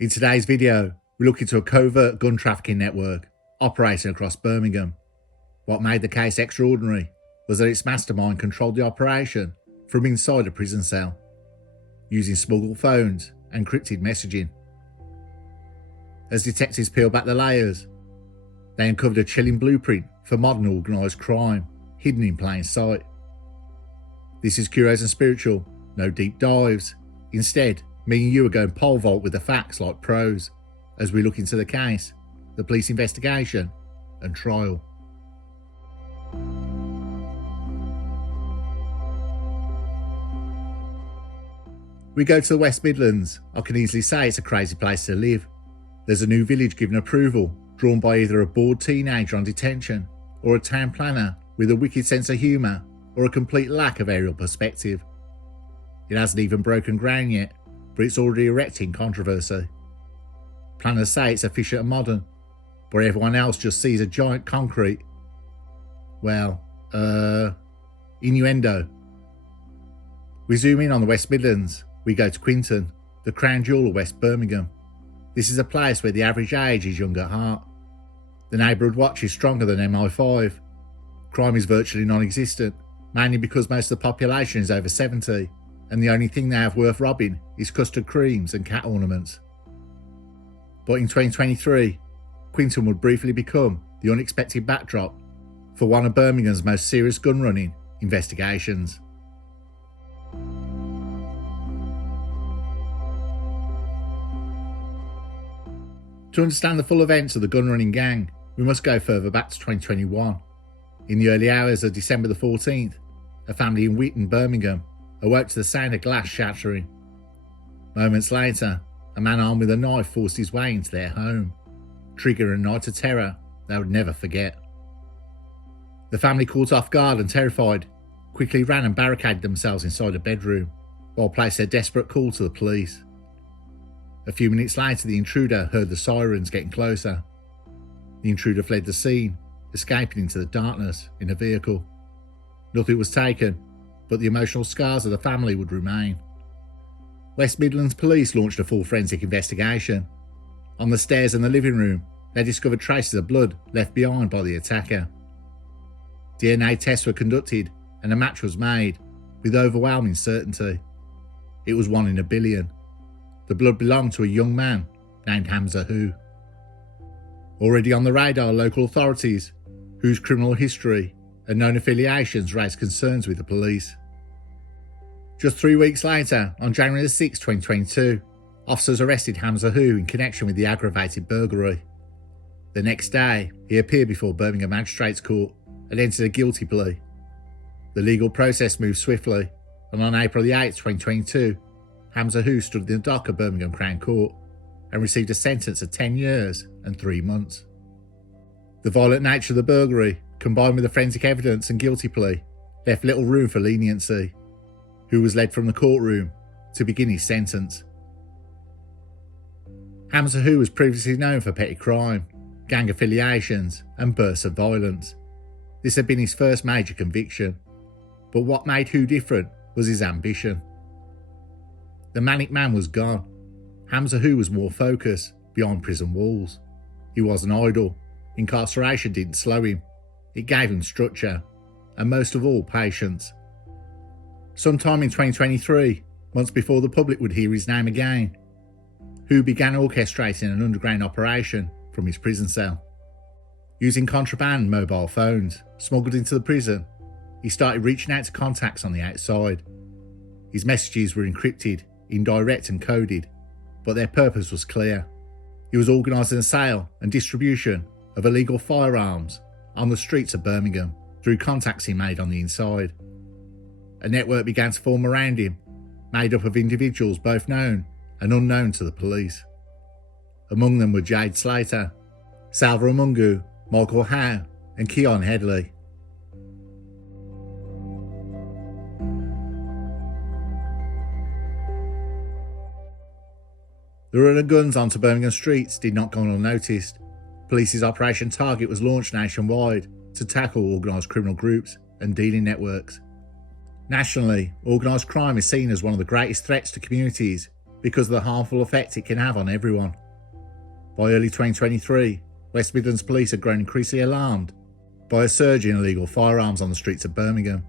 In today's video, we look into a covert gun trafficking network operating across Birmingham. What made the case extraordinary was that its mastermind controlled the operation from inside a prison cell, using smuggled phones and encrypted messaging. As detectives peeled back the layers, they uncovered a chilling blueprint for modern organised crime hidden in plain sight. This is Curios&Spiritual, no deep dives. Instead, me and you are going pole vault with the facts like pros as we look into the case, the police investigation and trial. We go to the West Midlands. I can easily say it's a crazy place to live. There's a new village given approval, drawn by either a bored teenager on detention or a town planner with a wicked sense of humour or a complete lack of aerial perspective. It hasn't even broken ground yet, but it's already erecting controversy. Planners say it's efficient and modern, but everyone else just sees a giant concrete, innuendo. We zoom in on the West Midlands. We go to Quinton, the crown jewel of West Birmingham. This is a place where the average age is young at heart. The neighbourhood watch is stronger than MI5. Crime is virtually non-existent, mainly because most of the population is over 70, and the only thing they have worth robbing is custard creams and cat ornaments. But in 2023, Quinton would briefly become the unexpected backdrop for one of Birmingham's most serious gun-running investigations. To understand the full events of the gun-running gang, we must go further back to 2021. In the early hours of December the 14th, a family in Wheaton, Birmingham, awoke to the sound of glass shattering. Moments later, a man armed with a knife forced his way into their home, triggering a night of terror they would never forget. The family, caught off guard and terrified, quickly ran and barricaded themselves inside a bedroom, while placed their desperate call to the police. A few minutes later, the intruder heard the sirens getting closer. The intruder fled the scene, escaping into the darkness in a vehicle. Nothing was taken, but the emotional scars of the family would remain. West Midlands Police launched a full forensic investigation. On the stairs in the living room, they discovered traces of blood left behind by the attacker. DNA tests were conducted and a match was made with overwhelming certainty. It was 1 in a billion. The blood belonged to a young man named Hamza Hu. Already on the radar, local authorities, whose criminal history and known affiliations raised concerns with the police. Just 3 weeks later, on January 6, 2022, officers arrested Hamza Hu in connection with the aggravated burglary. The next day, he appeared before Birmingham Magistrates Court and entered a guilty plea. The legal process moved swiftly, and on April 8, 2022, Hamza Hu stood in the dock of Birmingham Crown Court and received a sentence of 10 years and 3 months. The violent nature of the burglary, combined with the forensic evidence and guilty plea, left little room for leniency. Hu was led from the courtroom to begin his sentence. Hamza Hu was previously known for petty crime, gang affiliations and bursts of violence. This had been his first major conviction, but what made Hu different was his ambition. The manic man was gone. Hamza Hu was more focused beyond prison walls. He wasn't idle. Incarceration didn't slow him. It gave him structure, and most of all, patience. Sometime in 2023, months before the public would hear his name again, Hu began orchestrating an underground operation from his prison cell. Using contraband mobile phones smuggled into the prison, he started reaching out to contacts on the outside. His messages were encrypted, indirect and coded, but their purpose was clear. He was organising the sale and distribution of illegal firearms on the streets of Birmingham through contacts he made on the inside. A network began to form around him, made up of individuals both known and unknown to the police. Among them were Jade Slater, Salva Mungu, Michael Howe and Keon Headley. The run of guns onto Birmingham streets did not go unnoticed. Police's Operation Target was launched nationwide to tackle organised criminal groups and dealing networks. Nationally, organised crime is seen as one of the greatest threats to communities because of the harmful effect it can have on everyone. By early 2023, West Midlands police had grown increasingly alarmed by a surge in illegal firearms on the streets of Birmingham.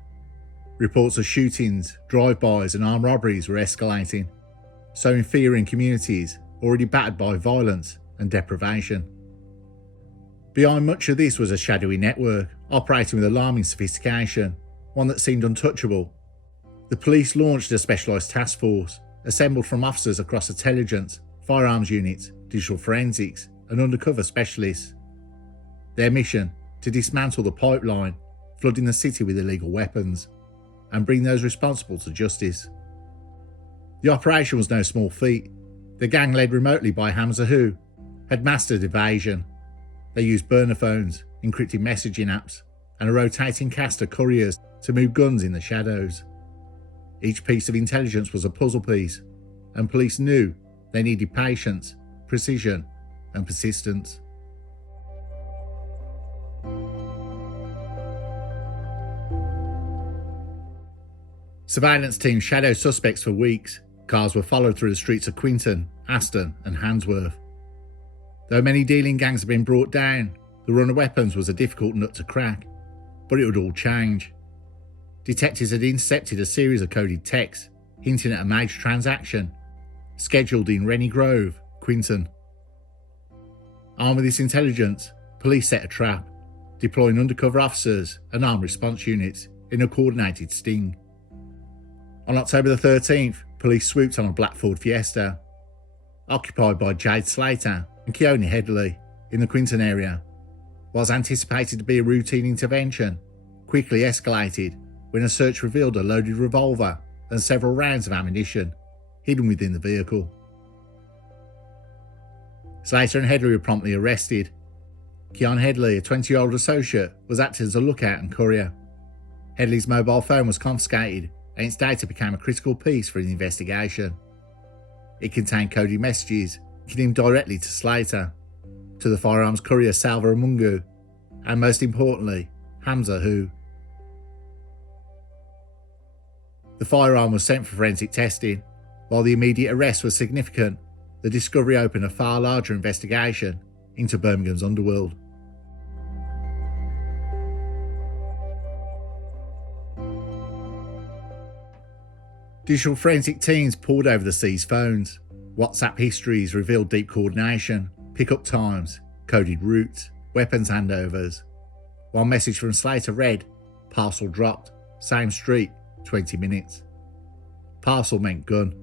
Reports of shootings, drive-bys and armed robberies were escalating, sowing fear in communities already battered by violence and deprivation. Behind much of this was a shadowy network, operating with alarming sophistication, one that seemed untouchable. The police launched a specialised task force, assembled from officers across intelligence, firearms units, digital forensics and undercover specialists. Their mission: to dismantle the pipeline, flooding the city with illegal weapons, and bring those responsible to justice. The operation was no small feat. The gang, led remotely by Hamza Hu, had mastered evasion. They used burner phones, encrypted messaging apps, and a rotating cast of couriers to move guns in the shadows. Each piece of intelligence was a puzzle piece, and police knew they needed patience, precision, and persistence. Surveillance teams shadowed suspects for weeks. Cars were followed through the streets of Quinton, Aston, and Handsworth. Though many dealing gangs had been brought down, the run of weapons was a difficult nut to crack, but it would all change. Detectives had intercepted a series of coded texts hinting at a major transaction, scheduled in Rennie Grove, Quinton. Armed with this intelligence, police set a trap, deploying undercover officers and armed response units in a coordinated sting. On October the 13th, police swooped on a black Ford Fiesta, occupied by Jade Slater and Keone Headley in the Quinton area. What was anticipated to be a routine intervention quickly escalated when a search revealed a loaded revolver and several rounds of ammunition hidden within the vehicle. Slater and Headley were promptly arrested. Keone Headley, a 20-year-old associate, was acting as a lookout and courier. Headley's mobile phone was confiscated, and its data became a critical piece for the investigation. It contained coded messages linking him directly to Slater, to the firearms courier Salva Mungu, and most importantly, Hamza Hu. The firearm was sent for forensic testing. While the immediate arrest was significant, the discovery opened a far larger investigation into Birmingham's underworld. Digital forensic teams pored over the seized phones. WhatsApp histories revealed deep coordination, pickup times, coded routes, weapons handovers. One message from Slater read, "Parcel dropped, same street, 20 minutes. Parcel meant gun.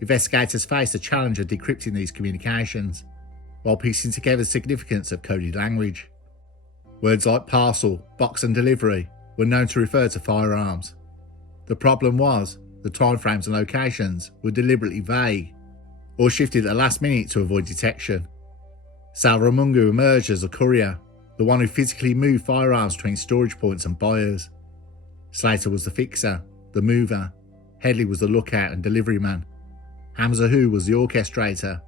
Investigators faced the challenge of decrypting these communications, while piecing together the significance of coded language. Words like parcel, box and delivery were known to refer to firearms. The problem was, the timeframes and locations were deliberately vague, or shifted at the last minute to avoid detection. Salva Mungu emerged as a courier, the one who physically moved firearms between storage points and buyers. Slater was the fixer, the mover. Headley was the lookout and delivery man. Hamza Hu was the orchestrator,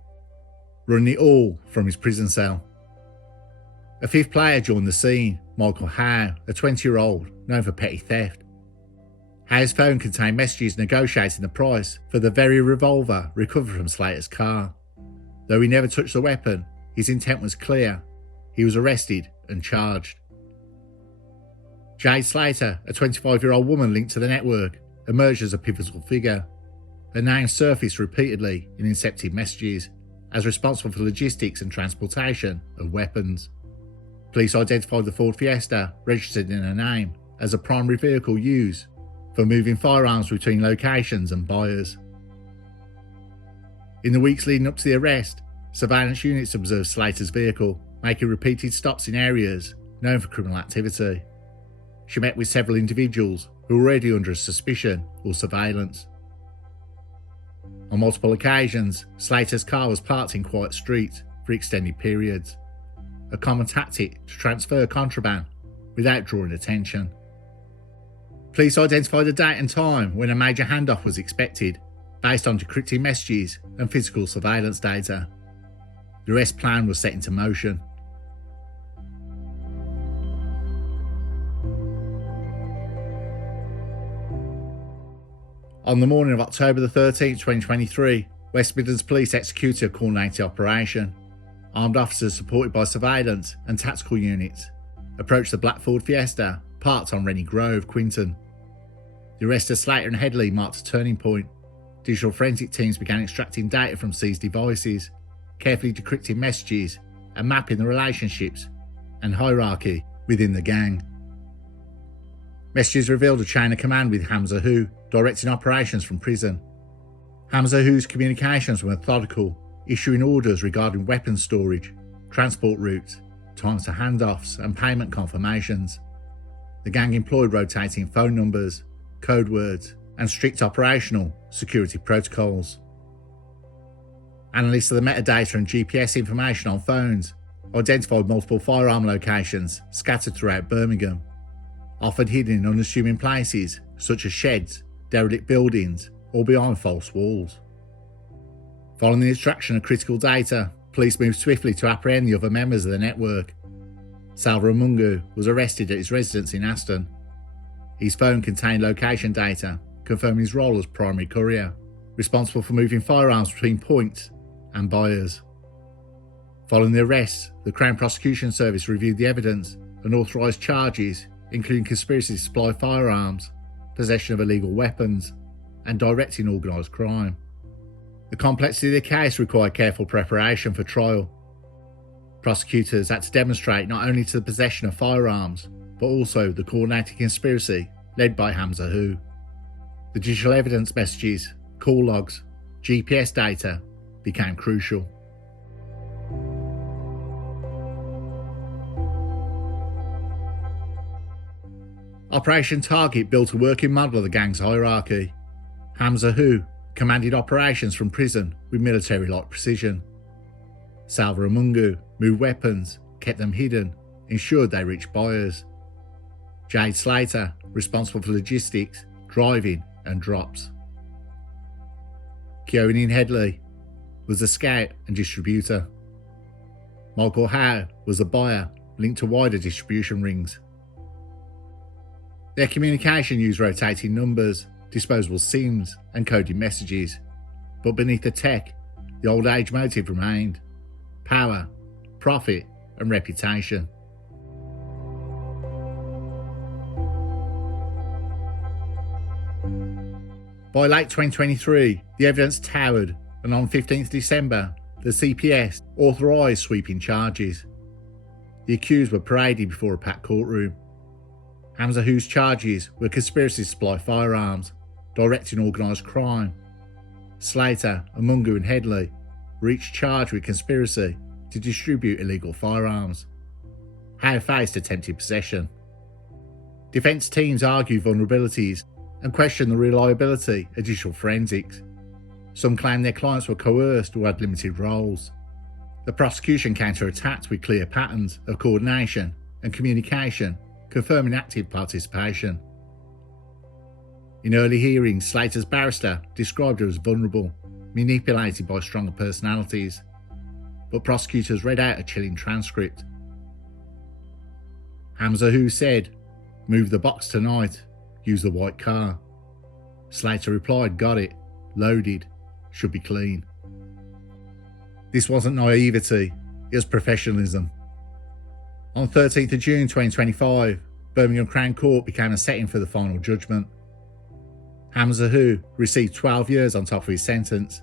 running it all from his prison cell. A fifth player joined the scene, Michael Howe, a 20-year-old known for petty theft. Howe's phone contained messages negotiating the price for the very revolver recovered from Slater's car. Though he never touched the weapon, his intent was clear. He was arrested and charged. Jade Slater, a 25-year-old woman linked to the network, emerged as a pivotal figure. Her name surfaced repeatedly in intercepted messages as responsible for logistics and transportation of weapons. Police identified the Ford Fiesta, registered in her name, as a primary vehicle used for moving firearms between locations and buyers. In the weeks leading up to the arrest, surveillance units observed Slater's vehicle, making repeated stops in areas known for criminal activity. She met with several individuals who were already under suspicion or surveillance. On multiple occasions, Slater's car was parked in quiet streets for extended periods, a common tactic to transfer contraband without drawing attention. Police identified a date and time when a major handoff was expected, based on decrypted messages and physical surveillance data. The arrest plan was set into motion. On the morning of October the 13th, 2023, West Midlands Police executed a coordinated operation. Armed officers supported by surveillance and tactical units approached the black Ford Fiesta parked on Rennie Grove, Quinton. The arrest of Slater and Headley marked a turning point. Digital forensic teams began extracting data from seized devices, carefully decrypting messages and mapping the relationships and hierarchy within the gang. Messages revealed a chain of command with Hamza Hu directing operations from prison. Hamza Hu's communications were methodical, issuing orders regarding weapons storage, transport routes, times to handoffs and payment confirmations. The gang employed rotating phone numbers, code words, and strict operational security protocols. Analysts of the metadata and GPS information on phones identified multiple firearm locations scattered throughout Birmingham, often hidden in unassuming places such as sheds, derelict buildings, or behind false walls. Following the extraction of critical data, police moved swiftly to apprehend the other members of the network. Salva Mungu was arrested at his residence in Aston. His phone contained location data, confirming his role as primary courier, responsible for moving firearms between points and buyers. Following the arrest, the Crown Prosecution Service reviewed the evidence and authorised charges, including conspiracy to supply firearms, possession of illegal weapons, and directing organised crime. The complexity of the case required careful preparation for trial. Prosecutors had to demonstrate not only to the possession of firearms, but also the coordinated conspiracy led by Hamza Hu. The digital evidence messages, call logs, GPS data became crucial. Operation Target built a working model of the gang's hierarchy. Hamza Hu commanded operations from prison with military-like precision. Salva Mungu moved weapons, kept them hidden, ensured they reached buyers. Jade Slater, responsible for logistics, driving and drops. Curios& Headley was the scout and distributor. Michael Howe was the buyer, linked to wider distribution rings. Their communication used rotating numbers, disposable SIMs and coded messages, but beneath the tech, the old age motive remained: power, profit and reputation. By late 2023, the evidence towered, and on 15th December, the CPS authorised sweeping charges. The accused were paraded before a packed courtroom. Hamza Hu's charges were conspiracy to supply firearms, directing organised crime. Slater, Mungu and Headley were each charged with conspiracy to distribute illegal firearms. Howe faced attempted possession. Defence teams argued vulnerabilities and questioned the reliability of digital forensics. Some claimed their clients were coerced or had limited roles. The prosecution counter-attacked with clear patterns of coordination and communication, confirming active participation. In early hearings, Slater's barrister described her as vulnerable, manipulated by stronger personalities, but prosecutors read out a chilling transcript. Hamza Hu said, "Move the box tonight, use the white car." Slater replied, "Got it, loaded, should be clean." This wasn't naivety, it was professionalism. On 13th of June 2025, Birmingham Crown Court became a setting for the final judgment. Hamza Hu received 12 years on top of his sentence.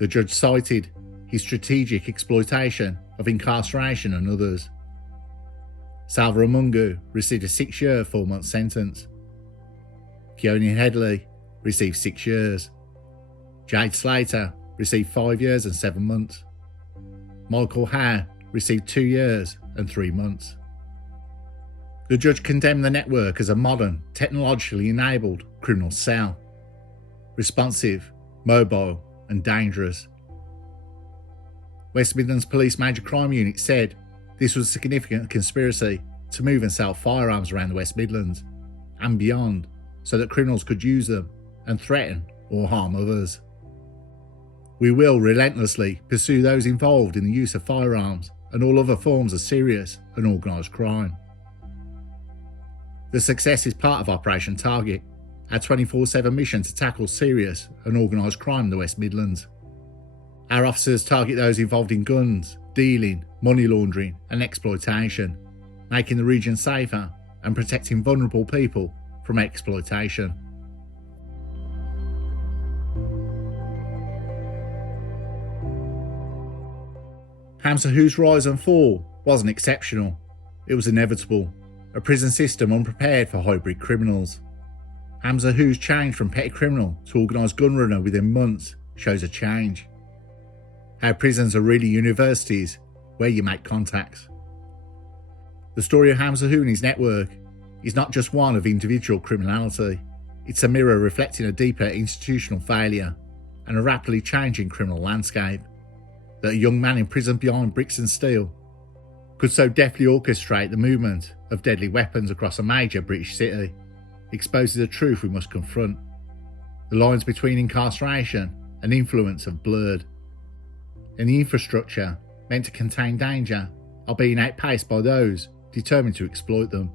The judge cited his strategic exploitation of incarceration and others. Salva Mungu received a 6-year, 4-month sentence. Curios& Headley received 6 years. Jade Slater received 5 years and 7 months. Michael Howe received 2 years and 3 months. The judge condemned the network as a modern, technologically enabled criminal cell. Responsive, mobile and dangerous. West Midlands Police Major Crime Unit said this was a significant conspiracy to move and sell firearms around the West Midlands and beyond, so that criminals could use them and threaten or harm others. We will relentlessly pursue those involved in the use of firearms and all other forms of serious and organised crime. The success is part of Operation Target, our 24/7 mission to tackle serious and organised crime in the West Midlands. Our officers target those involved in guns, dealing, money laundering and exploitation, making the region safer and protecting vulnerable people from exploitation. Hamza Who's rise and fall wasn't exceptional, it was inevitable, a prison system unprepared for hybrid criminals. Hamza Who's change from petty criminal to organised gun runner within months shows a change. How prisons are really universities where you make contacts. The story of Hamza Who and his network is not just one of individual criminality, it's a mirror reflecting a deeper institutional failure and a rapidly changing criminal landscape. That a young man in prison behind bricks and steel could so deftly orchestrate the movement of deadly weapons across a major British city exposes a truth we must confront. The lines between incarceration and influence have blurred, and the infrastructure meant to contain danger are being outpaced by those determined to exploit them.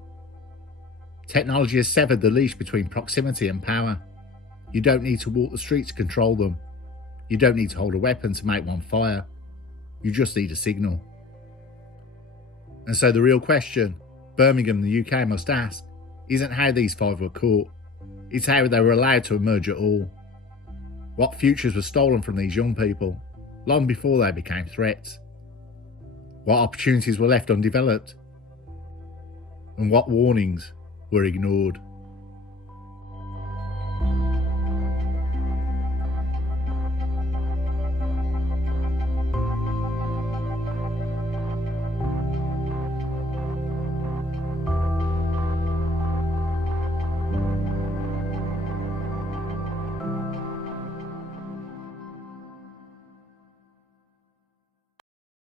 Technology has severed the leash between proximity and power. You don't need to walk the streets to control them. You don't need to hold a weapon to make one fire. You just need a signal. And so the real question Birmingham, the UK, must ask isn't how these five were caught, it's how they were allowed to emerge at all. What futures were stolen from these young people long before they became threats? What opportunities were left undeveloped? And what warnings were ignored?